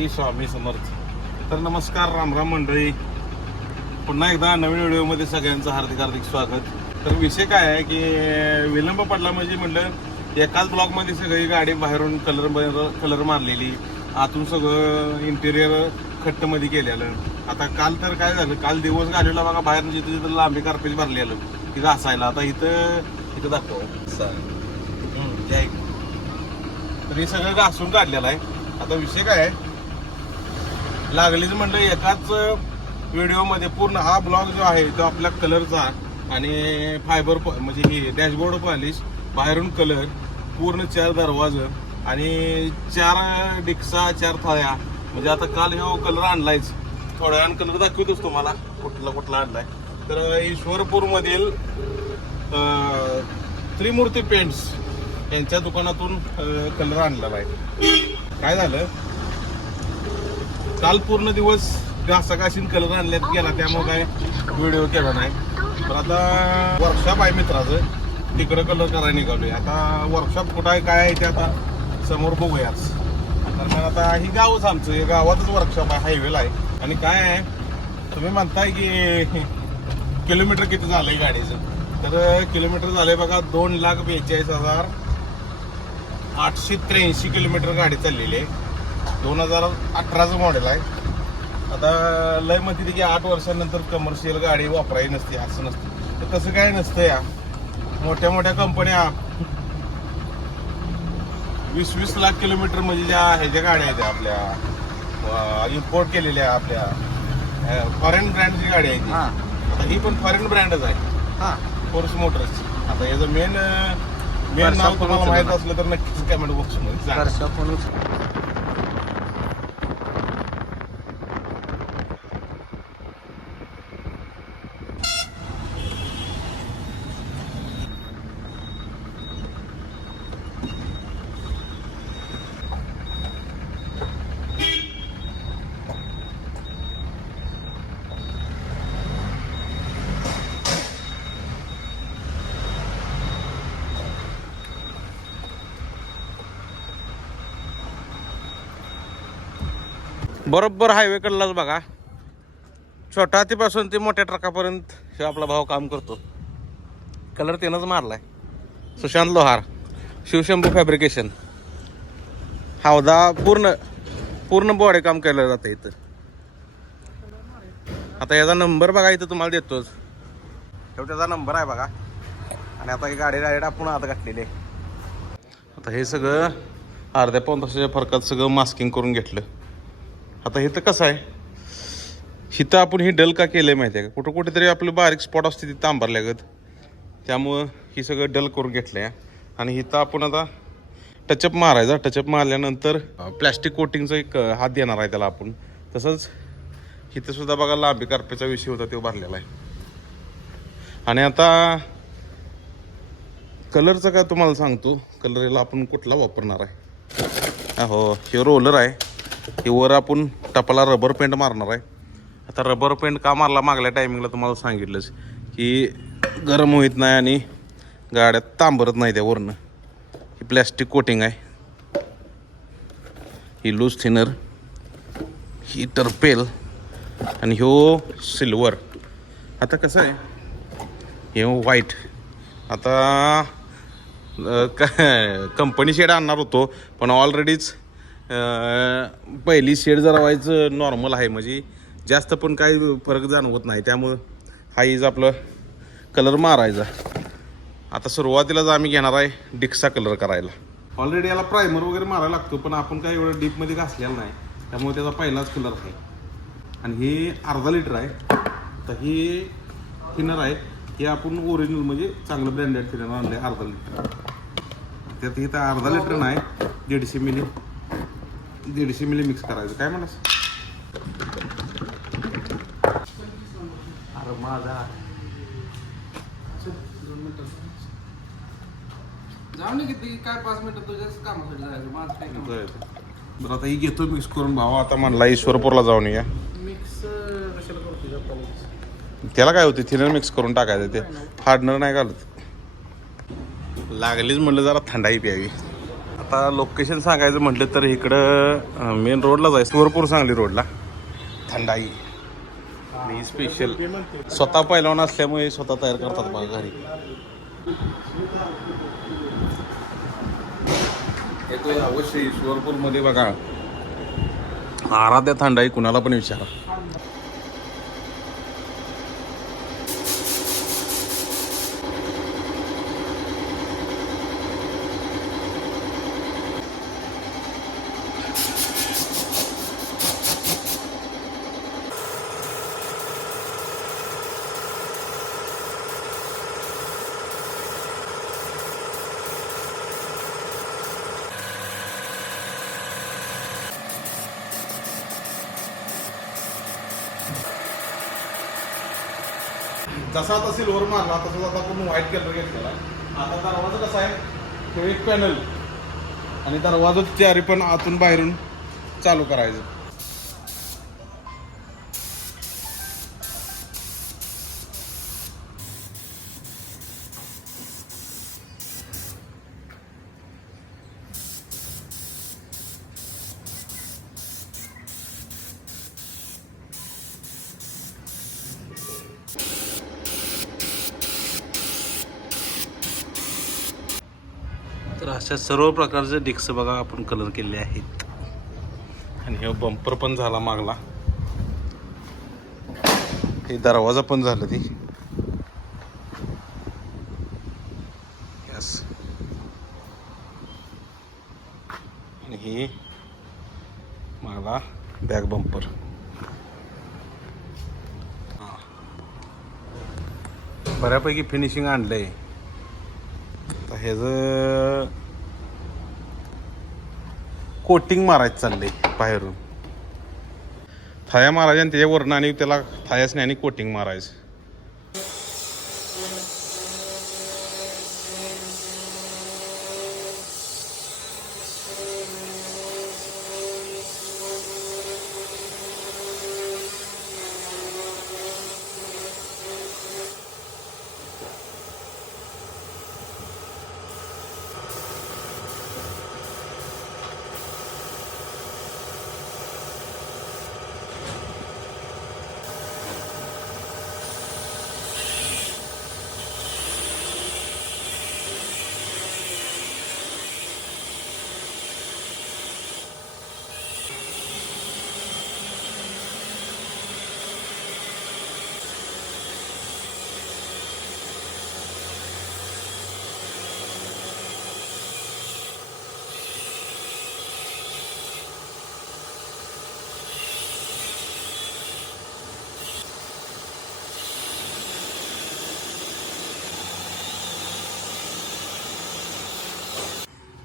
श्री स्वामी समर्थ. तर नमस्कार रामराम मंडळी. पुन्हा एकदा नवीन व्हिडिओमध्ये सगळ्यांचं हार्दिक हार्दिक स्वागत. तर विषय काय आहे की विलंब पडला म्हणजे म्हटलं एकाच ब्लॉकमध्ये सगळी गाडी बाहेरून कलर कलर मारलेली. आतून सगळं इंटेरियर खट्टमध्ये केलेलं. आता काल तर काय झालं काल दिवस घालवला बघा बाहेर जिथं जिथं लांबी कार्पेज भरलेलं ती घासायला आता इथं इथं दाखव. तर हे सगळं घासून काढलेलं आहे. आता विषय काय आहे लागलीच म्हटलं एकाच व्हिडिओमध्ये पूर्ण हा ब्लॉग जो आहे तो आपल्या कलरचा आणि फायबर म्हणजे ही डॅशबोर्ड पॉलिश बाहेरून कलर पूर्ण चार दरवाजे आणि चार डिक्सा चार थाळ्या. म्हणजे आता काल ह्यो कलर आणलायच. थोड्या वेळानं कलर दाखवतोच तुम्हाला कुठला कुठला आणलाय. तर ईश्वरपूरमधील त्रिमूर्ती पेंट्स यांच्या दुकानातून कलर आणलेला आहे. काय झालं? काल पूर्ण दिवस घासाघाशीन कलर आणल्यात गेला त्यामुळे काय व्हिडिओ केला नाही. पण आता वर्कशॉप आहे मित्राचं. तिकडं कलर करायला निघालोय. आता वर्कशॉप कुठं आहे काय आहे ते आता समोर बघूयाच तर मग आता ही गावच आमचं हे गावातच वर्कशॉप आहे हायवेला आहे. आणि काय आहे तुम्ही म्हणताय की किलोमीटर किती झालंय गाडीचं? तर किलोमीटर झालंय बघा दोन लाख बेचाळीस हजार आठशे त्र्याऐंशी किलोमीटर गाडी चाललेली आहे. दोन हजार अठराचं मॉडेल आहे. आता लय म्हणते की आठ वर्षानंतर कमर्शियल गाडी वापरायची नसते असं नसतं. तर तसं काय नसतं या. मोठ्या मोठ्या कंपन्या वीस वीस लाख किलोमीटर म्हणजे ज्या ह्याच्या गाड्या आहेत आपल्या इम्पोर्ट केलेल्या आपल्या. फॉरेन ब्रँडची गाडी आहे आता ही पण फॉरेन ब्रँडच आहे. फोर्स मोटर्स आता याचं मेन मेन नाव तुम्हाला माहीत. असलं तर नक्कीच कमेंट बॉक्स बरोबर हायवेकडलाच बघा. छोटा हातीपासून ते मोठ्या ट्रकापर्यंत हे आपला भाव काम करतो. कलर त्यानंच मारलाय. सुशांत लोहार शिवशंभू फॅब्रिकेशन हावदा पूर्ण पूर्ण बॉडी काम केलं जातं इथं. आता याचा नंबर बघा इथं तुम्हाला देतोच. शेवट्याचा नंबर आहे बघा. आणि आता ही गाडी डायरेक्ट आपण आत घातलेली आहे. आता हे सगळं अर्ध्या पाऊन तासाच्या फरकात सगळं मास्किंग करून घेतलं. आता इथं कसं आहे? इथं आपण हे डल का केलं आहे माहिती आहे का? कुठं कुठेतरी आपलं बारीक स्पॉट असते तिथं तांबरल्यागत त्यामुळं ही सगळं डल करून घेतलंय. आणि इथं आपण आता टचअप मारायचा. टचअप मारल्यानंतर प्लॅस्टिक कोटिंगचा एक हात देणार आहे त्याला आपण. तसंच इथं सुद्धा बघा लांबी कार्पेचा विषय होता तो भरलेला आहे. आणि आता कलरचं काय तुम्हाला सांगतो? कलर याला आपण कुठला वापरणार आहे? हो हे रोलर आहे. हे वर आपण टपाला रबर पेंट मारणार आहे. आता रबर पेंट का मारला मागल्या टायमिंगला तुम्हाला सांगितलंच की गरम होत नाही आणि गाड्यात तांबरत नाही त्या वरनं. ही प्लॅस्टिक कोटिंग आहे. ही लूज थिनर ही टर्पेल आणि ह्यो सिल्वर आता कसं आहे? हे व्हाईट आता काय कंपनी शेड आणणार होतो पण ऑलरेडीच पहिली शेड जरा व्हायचं नॉर्मल आहे म्हणजे. जास्त पण काही फरक जाणवत नाही. त्यामुळं हा इज आपलं कलर मारायचा. आता सुरुवातीलाच आम्ही घेणार आहे डिक्सा कलर करायला. ऑलरेडी याला प्रायमर वगैरे मारायला लागतो पण आपण काय एवढं डीपमध्ये घासलेला नाही. त्यामुळे त्याचा पहिलाच कलर आहे. आणि हे अर्धा लिटर आहे. तर हे थिनर आहे. हे आपण ओरिजिनल म्हणजे चांगलं ब्रँडेड थिनर आणलं आहे अर्धा लिटर त्यात इथं अर्धा लिटर नाही दीडशे मिली दीडशे मिली मिक्स करायचं. काय म्हणस? अरे माझा. जाऊ ना किती काय पाच मिनिटं तुझ्याच कामासाठी जायचं माझं काय काम बरं आता ही घेतो मिक्स करून. भावा आता म्हणला ईश्वरपूरला जाऊन या. मिक्स कशाला करतो आपण त्याला काय होते थिनर मिक्स करून टाकायचं ते. हार्डनर नाही घालत. लागलीच म्हणलं जरा थंडाई प्यावी. आता लोकेशन सांगायचं म्हटलं तर इकडं मेन रोडलाच आहे सुवरपूर सांगली रोडला थंडाई. मी स्पेशल स्वतः पहिलवान असल्यामुळे स्वतः तयार करतात बघा घरी. अवश्य ईश्वरपूरमध्ये बघा. आराध्या थंडाई कुणाला पण विचारा. जसा आता सिल्वर मारला तसंच आता पूर्ण व्हाईट कलर घेतलेला आता दरवाजा कसा आहे? तो एक पॅनल आणि दरवाजा चारी पण आतून बाहेरून चालू करायचं. अशा सर्व प्रकारचे डिक्स बघा आपण कलर केले आहेत. आणि हे बंपर पण झाला मागला. हे दरवाजा पण झालं ती. यस आणि हे मागला बॅक बंपर बऱ्यापैकी फिनिशिंग आणलंय. आता ह्याचं कोटिंग मारायचं चाललंय बाहेरून. थाया मारायच्या आणि त्याच्यावरनं आणि त्याला थायासने आणि कोटिंग मारायचं.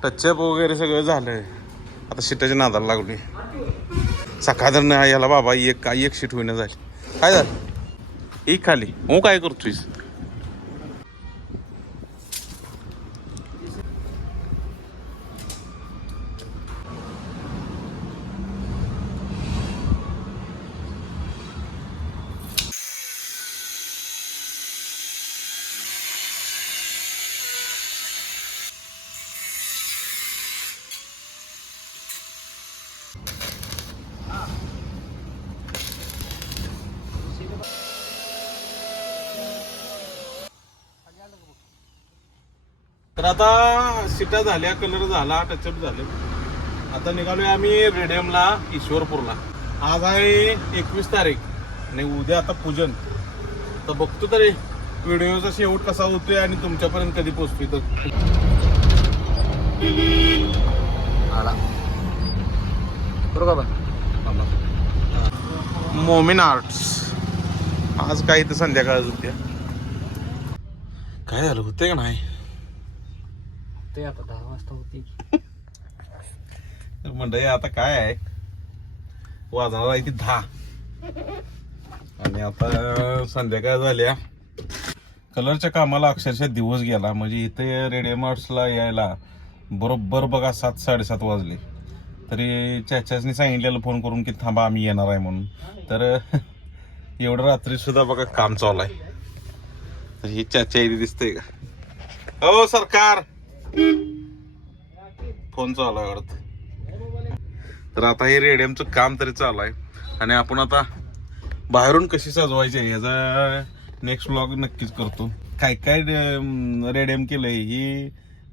टचअप वगैरे सगळं झालंय. आता शिटाच्या नादाला लागली सकाळ नाही याला बाबा एक काय एक शीट होईना झाली. काय झालं? एक खाली. हो काय करतोयस? तर आता सिटा झाल्या कलर झाला टचअप झाले. आता निघालोय आम्ही रेडियमला ईश्वरपूरला आज आहे एकवीस तारीख आणि उद्या आता पूजन. तर बघतो तरी व्हिडिओचा शेवट कसा होतोय आणि तुमच्यापर्यंत कधी पोचतोय तर. मोमिन आर्ट्स. आज काय तर संध्याकाळ होत्या काय झालं? होते का नाही? ते आता दहा वाजता होती तर मंडळी आता काय आहे? वाजणार आहे ती दहा. आणि आता संध्याकाळ झाल्या कलरच्या कामाला अक्षरशः दिवस गेला. म्हणजे इथे रेडियमार्ट्सला यायला बरोबर बघा सात साडेसात वाजले. तरी चाच्यासनी सांगितलेलं फोन करून की थांबा आम्ही येणार आहे म्हणून. तर एवढं रात्री सुद्धा बघा काम चालू आहे. तर ही चाच्या इथे का? हो सरकार! फोन चालू आहे वाटत. तर आता हे रेडियमचं काम तरी चालू आहे. आणि आपण आता बाहेरून कशी सजवायची आहे याचा नेक्स्ट ब्लॉग नक्कीच करतो. काय काय रेडियम केलंय ही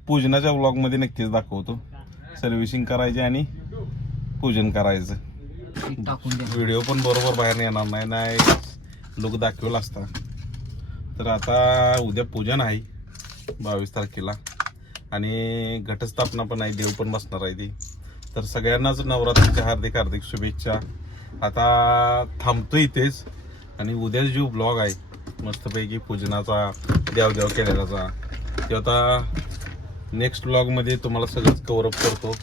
पूजनाच्या ब्लॉगमध्ये नक्कीच दाखवतो. सर्व्हिसिंग करायची आणि पूजन करायचं. व्हिडिओ पण बरोबर बाहेर येणार नाही नाही लोक दाखवला असता. तर आता उद्या पूजन आहे बावीस तारखेला. आणि घटस्थापना पण आहे देव पण बसणार आहे ती. तर सगळ्यांनाच नवरात्रीच्या हार्दिक हार्दिक शुभेच्छा. आता थांबतो इथेच आणि उद्याच जो ब्लॉग आहे मस्तपैकी पूजनाचा देवदेव केलेलाचा ते आता नेक्स्ट ब्लॉगमध्ये तुम्हाला सगळंच कवरअप करतो.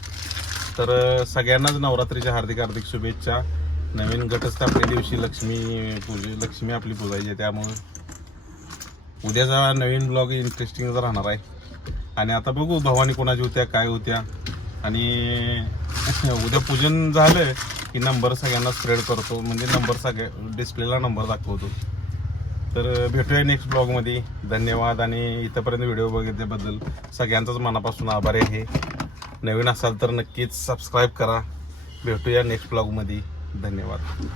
तर सगळ्यांनाच नवरात्रीच्या हार्दिक हार्दिक शुभेच्छा. नवीन घटस्थापने दिवशी लक्ष्मी पूजे लक्ष्मी आपली पूजायची आहे त्यामुळं उद्याचा नवीन ब्लॉग इंटरेस्टिंग राहणार आहे. आणि आता बघू भवानी कोणाची होत्या काय होत्या. आणि उद्या पूजन झालं की नंबर सगळ्यांना स्प्रेड करतो. म्हणजे नंबर सगळ्या डिस्प्लेला नंबर दाखवतो. तर भेटूया नेक्स्ट ब्लॉगमध्ये धन्यवाद. आणि इथंपर्यंत व्हिडिओ बघितल्याबद्दल सगळ्यांचाच मनापासून आभार आहे. नवीन असाल तर नक्कीच सबस्क्राईब करा. भेटूया नेक्स्ट ब्लॉगमध्ये धन्यवाद.